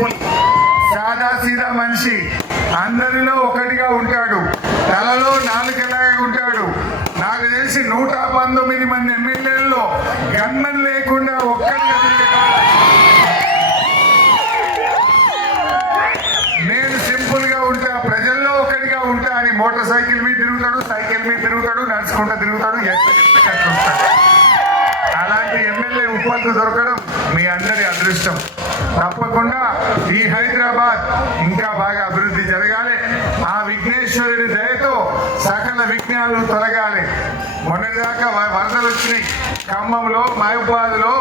Simple, సాదాసీదా మనిషి, అందరిలో ఒకటిగా ఉంటాడు, తలలో నాలుగలాగా ఉంటాడు. నాకు తెలిసి 119 మంది ఎమ్మెల్యేలలో గన్మన్ లేకుండా ఒక్కడిగా నేను సింపుల్ గా ఉంటా, ప్రజల్లో ఒకటిగా ఉంటా అని మోటార్ సైకిల్ మీద తిరుగుతాడు, సైకిల్ మీద తిరుగుతాడు, నడుచుకుంటూ తిరుగుతాడు, ఎట్లుంటాడు. అలాంటి ఎమ్మెల్యే ఉప్పందు దొరకడం మీ అందరి అదృష్టం. తప్పకుండా ఈ హైదరాబాద్ ఇంకా బాగా అభివృద్ధి జరగాలి. ఆ విఘ్నేశ్వరుడి దయతో సకల విఘ్నాలు తొలగాలి. మొన్నటిదాకా వరదలు వచ్చినాయి, ఖమ్మంలో మహబూబాద్లో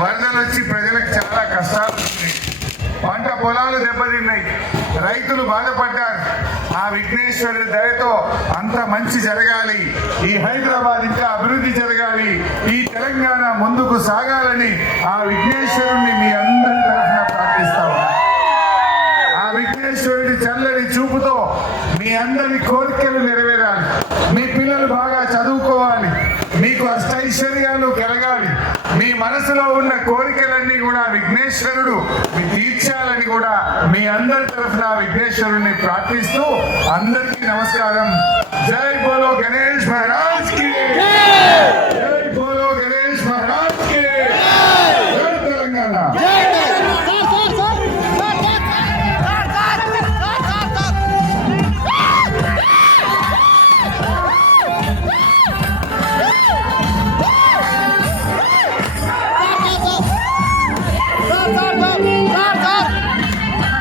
వరదలు వచ్చి ప్రజలకు చాలా కష్టాలు వచ్చినాయి, పంట పొలాలు దెబ్బతిన్నాయి, రైతులు బాధపడ్డారు. ఆ విఘ్నేశ్వరుడి దయతో అంత మంచి జరగాలి, ఈ హైదరాబాద్ ఇంకా అభివృద్ధి జరగాలి, ఈ తెలంగాణ ముందుకు సాగాలని ఆ విఘ్నేశ్వరుణ్ణి మీ అందరి తరఫున ప్రార్థిస్తాం. ఆ విఘ్నేశ్వరుడి చల్లని చూపుతో మీ అందరి కోరికలు నెరవేరాలి, మీ పిల్లలు బాగా చదువుకోవాలి, మీకు అష్టైశ్వర్యాలు కలగాలి, మీ మనసులో ఉన్న కోరికలన్నీ కూడా విఘ్నేశ్వరుడు తీర్చాలని కూడా మీ అందరి తరఫున విఘ్నేశ్వరుడిని ప్రార్థిస్తూ అందరికీ నమస్కారం. జై బోలో గణేష్ మహారాజ్ కి జై.